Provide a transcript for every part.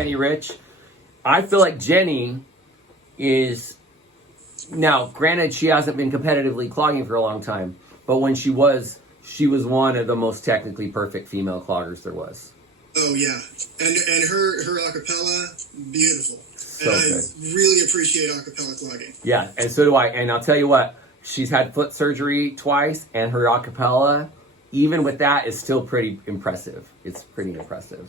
Jenny Rich. I feel like Jenny is, now granted she hasn't been competitively clogging for a long time, but when she was one of the most technically perfect female cloggers there was. Oh yeah, and her acapella, beautiful. So and good. I really appreciate acapella clogging. Yeah, and so do I. And I'll tell you what, she's had foot surgery twice, and her acapella, even with that, is still pretty impressive. It's pretty impressive.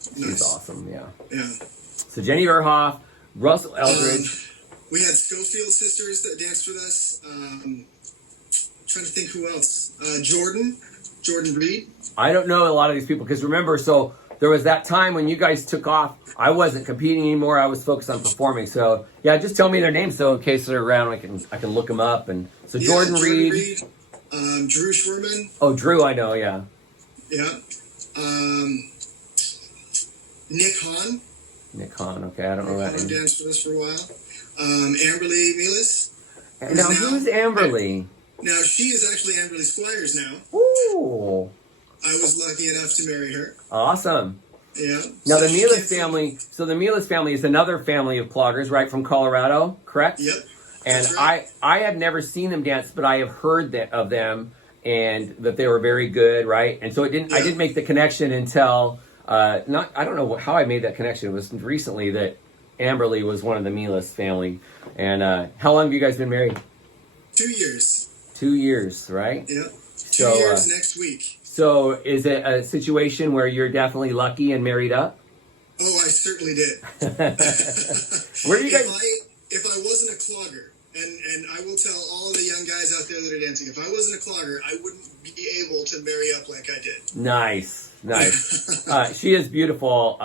She's Nice. Awesome, yeah. Yeah. So Jenny Verhoff, Russell Eldridge. We had Schofield sisters that danced with us. Trying to think who else. Jordan Reed. I don't know a lot of these people because remember, so there was that time when you guys took off. I wasn't competing anymore. I was focused on performing. So yeah, just tell me their names so in case they're around, I can look them up. And so Yeah, Jordan Reed. Drew Schwerman. Oh, Drew, I know. Yeah. Yeah. Nick Hahn. Nick Hahn. Okay, I don't know that Hahn name. danced with us for a while. Amberly Mealis. Now who's Amberly? Now she is actually Amberly Squires now. Ooh. I was lucky enough to marry her. Awesome. Yeah. Now So the she Miele gets- family. So the Miele family is another family of cloggers, right, from Colorado, correct? Yep. And That's right. I have never seen them dance, but I have heard of them and that they were very good, right? And so I didn't make the connection until I don't know how I made that connection. It was recently that Amberly was one of the Miele family. And how long have you guys been married? 2 years. 2 years, right? Yeah. So, 2 years next week. So is it a situation where you're definitely lucky and married up? Oh, I certainly did. Where do you guys? If I wasn't a clogger, and I will tell all the young guys out there that are dancing, if I wasn't a clogger, I wouldn't be able to marry up like I did. Nice. She is beautiful.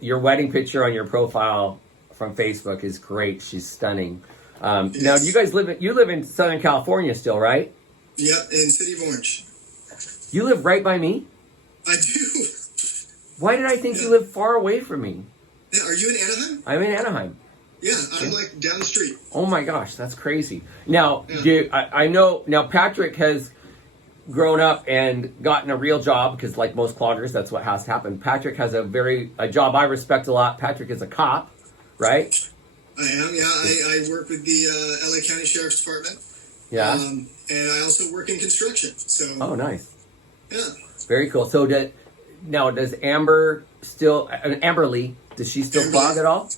Your wedding picture on your profile from Facebook is great. She's stunning. Now, do you guys live in Southern California still, right? Yep, in City of Orange. You live right by me? I do. Why did I think you lived far away from me? Yeah, are you in Anaheim? I'm in Anaheim. Yeah, I'm like down the street. Oh my gosh, that's crazy. Now, Yeah. I know, now Patrick has grown up and gotten a real job because like most cloggers, that's what has happened. Patrick has a job I respect a lot. Patrick is a cop, right? I am, yeah. I work with the LA County Sheriff's Department. Yeah. And I also work in construction. So. Oh, nice. Yeah. Very cool. So does Amberly, does she still clog at all?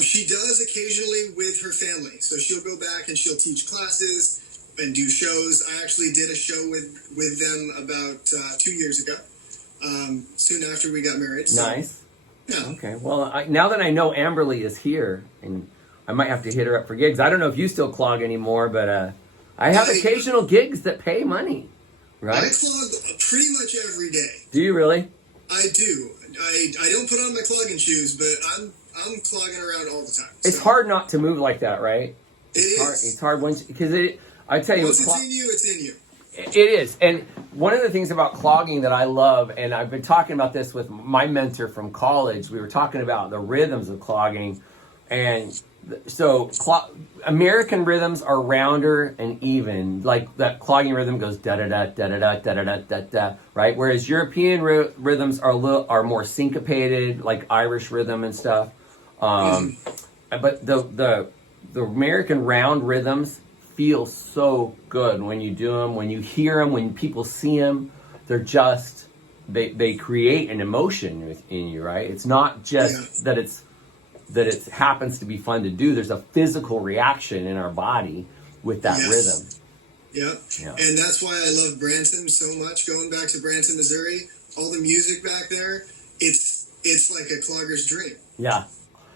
She does occasionally with her family. So she'll go back and she'll teach classes and do shows. I actually did a show with them about 2 years ago, soon after we got married. So, Nice. Yeah. Okay. Well, now that I know Amberly is here, and I might have to hit her up for gigs. I don't know if you still clog anymore, but I have occasional gigs that pay money, right? I clog pretty much every day. Do you really? I do. I don't put on my clogging shoes, but I'm clogging around all the time. It's So, hard not to move like that, right? It's It's hard once because I tell you, Once it's in you, it's in you. it is. And one of the things about clogging that I love, and I've been talking about this with my mentor from college. We were talking about the rhythms of clogging, and so American rhythms are rounder and even. Like that clogging rhythm goes da da da da da da da da da da, right? Whereas European rhythms are more syncopated, like Irish rhythm and stuff. But the American round rhythms feel so good when you do them, when you hear them, when people see them. They're just they create an emotion within you, right? It's not just that it happens to be fun to do. There's a physical reaction in our body with that rhythm. Yeah. And that's why I love Branson so much. Going back to Branson, Missouri, all the music back there, it's like a clogger's dream. Yeah.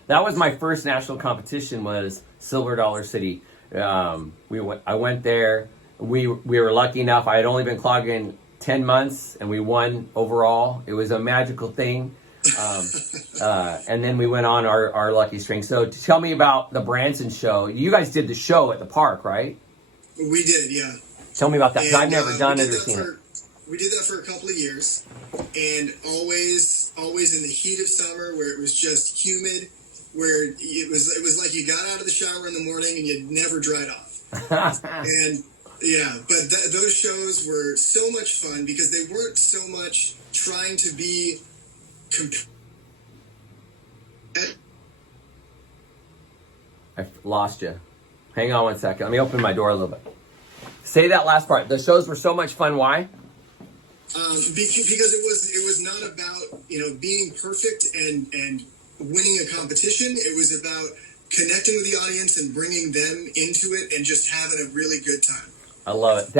That was my first national competition, was Silver Dollar City. I went there. We were lucky enough. I had only been clogging 10 months, and we won overall. It was a magical thing. And then we went on our lucky string. So tell me about the Branson show. You guys did the show at the park, right? We did, yeah. Tell me about that. 'Cause And, I've never done it or that seen it. We did that for a couple of years, and always in the heat of summer where it was just humid, where it was like you got out of the shower in the morning and you'd never dried off. And yeah, but those shows were so much fun because they weren't so much trying to be I lost you. Hang on one second. Let me open my door a little bit. Say that last part. The shows were so much fun. Why? Because it was not about, you know, being perfect and winning a competition. It was about connecting with the audience and bringing them into it and just having a really good time. I love it.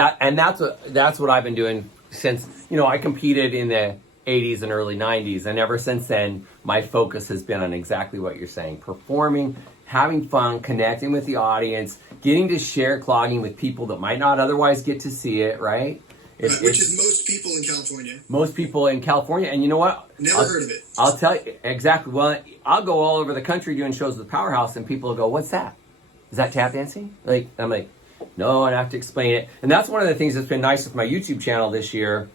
That's what I've been doing since, you know, I competed in the 80s and early 90s, and ever since then my focus has been on exactly what you're saying: performing, having fun, connecting with the audience, getting to share clogging with people that might not otherwise get to see it, right? Which is most people in California. Most people in California. And you know what? Never heard of it. I'll tell you, exactly. Well, I'll go all over the country doing shows with Powerhouse, and people will go, "What's that? Is that tap dancing?" Like, I'm like, no, I have to explain it. And that's one of the things that's been nice with my YouTube channel this year.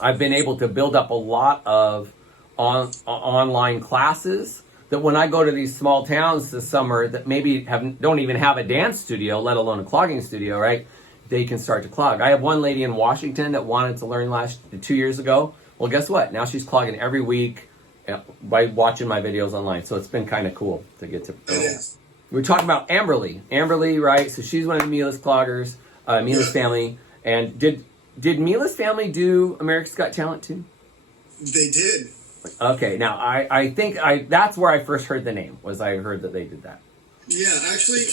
I've been able to build up a lot of online classes that when I go to these small towns this summer that maybe don't even have a dance studio, let alone a clogging studio, right? They can start to clog. I have one lady in Washington that wanted to learn 2 years ago. Well, guess what? Now she's clogging every week by watching my videos online. So it's been kind of cool to get to. We were talking about Amberly. Amberly, right? So she's one of the Miele's Cloggers, Miele's Family. And did Miele's Family do America's Got Talent too? They did. Okay, now I think that's where I first heard the name. Was I heard that they did that? Yeah, actually,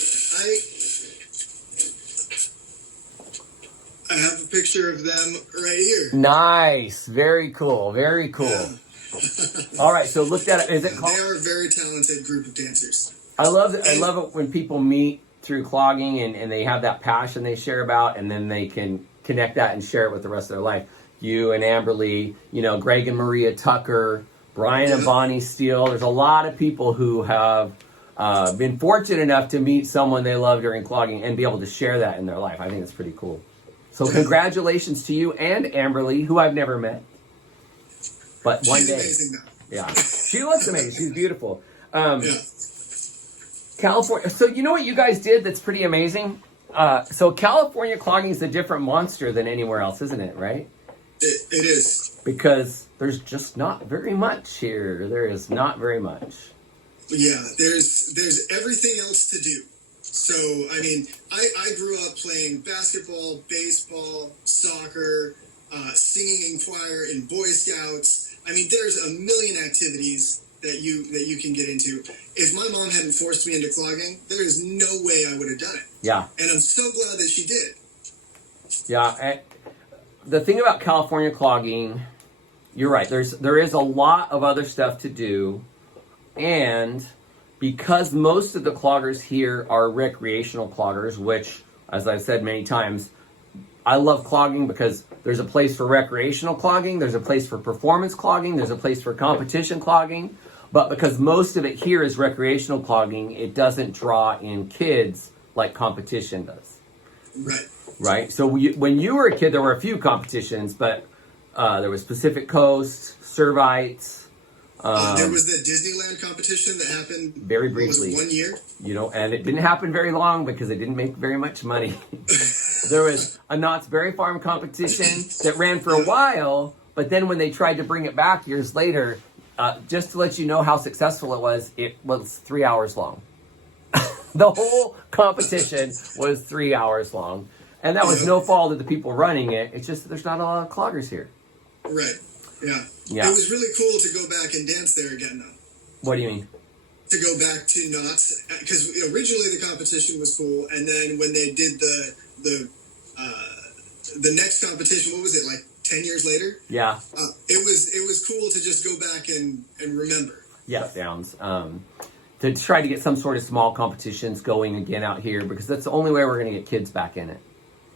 I have a picture of them right here. Nice. Very cool. Very cool. Yeah. All right, so look at it. Is it called? They are a very talented group of dancers. I love it. I love it when people meet through clogging and they have that passion they share about, and then they can connect that and share it with the rest of their life. You and Amberly, you know, Greg and Maria Tucker, Brian and Bonnie Steele. There's a lot of people who have been fortunate enough to meet someone they love during clogging and be able to share that in their life. I think it's pretty cool. So congratulations to you and Amberly, who I've never met. But one day. She's amazing though. Yeah. She looks amazing. She's beautiful. California. So you know what you guys did that's pretty amazing? So California clogging is a different monster than anywhere else, isn't it, right? It is. Because there's just not very much here. There is not very much. Yeah, there's everything else to do. So, I mean, I grew up playing basketball, baseball, soccer, singing in choir, in Boy Scouts. I mean, there's a million activities that you can get into. If my mom hadn't forced me into clogging, there is no way I would have done it. Yeah. And I'm so glad that she did. Yeah. The thing about California clogging, you're right. There is a lot of other stuff to do, and because most of the cloggers here are recreational cloggers, which, as I've said many times, I love clogging because there's a place for recreational clogging, there's a place for performance clogging, there's a place for competition clogging, but because most of it here is recreational clogging, it doesn't draw in kids like competition does. Right. Right? So when you were a kid, there were a few competitions, but there was Pacific Coast, Servites. There was the Disneyland competition that happened very briefly. 1 year. You know, and it didn't happen very long because it didn't make very much money. There was a Knott's Berry Farm competition that ran for a while, but then when they tried to bring it back years later, just to let you know how successful it was 3 hours long. The whole competition was 3 hours long. And that was no fault of the people running it. It's just that there's not a lot of cloggers here. Right. Yeah. Yeah. It was really cool to go back and dance there again, though. What do you mean? To go back to Knott's, because originally the competition was cool, and then when they did the next competition, what was it, like 10 years later? Yeah. It was cool to just go back and remember. Yeah, sounds. To try to get some sort of small competitions going again out here, because that's the only way we're going to get kids back in it.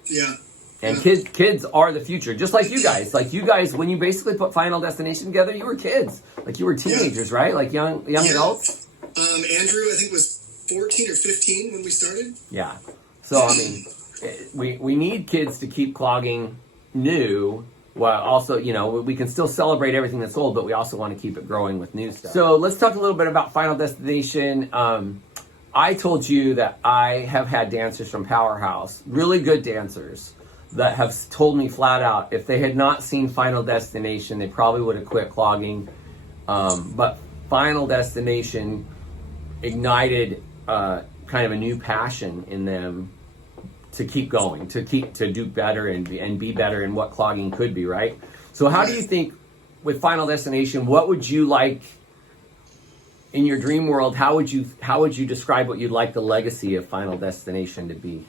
Yeah. And kids are the future, just like you guys. Like you guys, when you basically put Final Destination together, you were kids. Like you were teenagers, right? Like young adults. Andrew, I think, was 14 or 15 when we started. Yeah. So, I mean, we need kids to keep clogging new, while also, you know, we can still celebrate everything that's old, but we also want to keep it growing with new stuff. So let's talk a little bit about Final Destination. I told you that I have had dancers from Powerhouse, really good dancers, that have told me flat out, if they had not seen Final Destination, they probably would have quit clogging. But Final Destination ignited kind of a new passion in them to keep going, to do better and be better in what clogging could be, right? So how do you think with Final Destination, what would you like in your dream world? How would you describe what you'd like the legacy of Final Destination to be?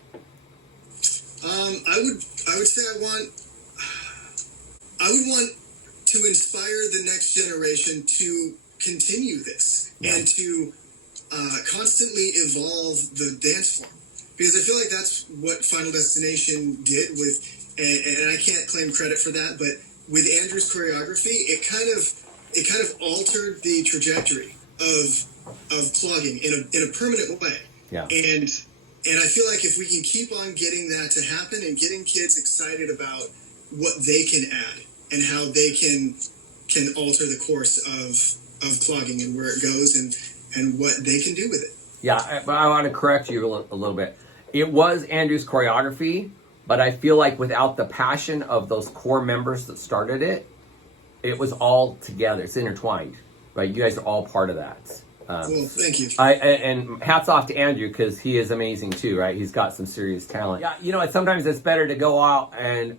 I would say I would want to inspire the next generation to continue this and to constantly evolve the dance form, because I feel like that's what Final Destination did with, and I can't claim credit for that, but with Andrew's choreography, it kind of altered the trajectory of clogging in a permanent way. Yeah. And I feel like if we can keep on getting that to happen and getting kids excited about what they can add and how they can alter the course of clogging and where it goes and what they can do with it. Yeah, but I want to correct you a little bit. It was Andrew's choreography, but I feel like without the passion of those core members that started it, it was all together. It's intertwined, right? You guys are all part of that. Well, thank you. And hats off to Andrew, because he is amazing too, right? He's got some serious talent. Yeah, you know, sometimes it's better to go out and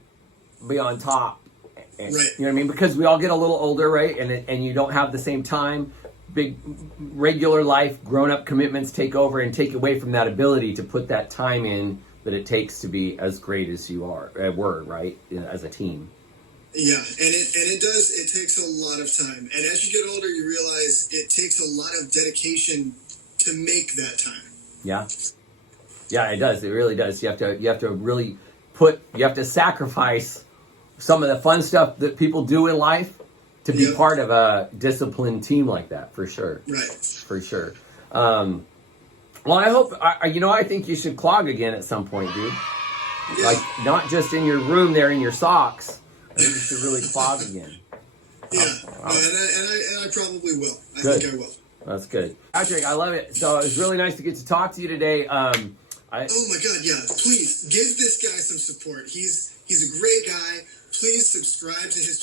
be on top. And, right. You know what I mean? Because we all get a little older, right? And you don't have the same time. Big regular life, grown-up commitments take over and take away from that ability to put that time in that it takes to be as great as you were, right? You know, as a team. Yeah, and it does. It takes a lot of time, and as you get older, you realize it takes a lot of dedication to make that time. Yeah, it does. It really does. You have to really you have to sacrifice some of the fun stuff that people do in life to be part of a disciplined team like that, for sure. Right. For sure. Well, I hope I think you should clog again at some point, dude. Yeah. Like not just in your room there in your socks. I think you should really clog again. Yeah, and I probably will. I think I will. That's good. Patrick, I love it. So it was really nice to get to talk to you today. Oh my God, yeah. Please give this guy some support. He's a great guy. Please subscribe to his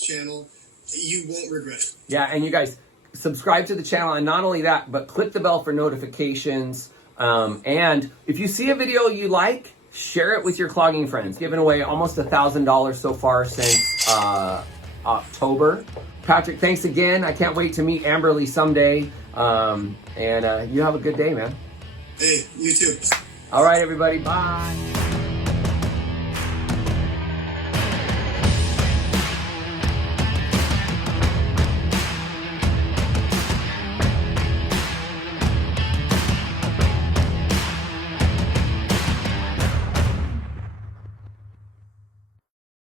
channel. You won't regret it. Yeah, and you guys subscribe to the channel, and not only that, but click the bell for notifications. And if you see a video you like, share it with your clogging friends. Giving away almost $1,000 so far since October. Patrick, thanks again. I can't wait to meet Amberly someday. And you have a good day, man. Hey, you too. All right, everybody. Bye.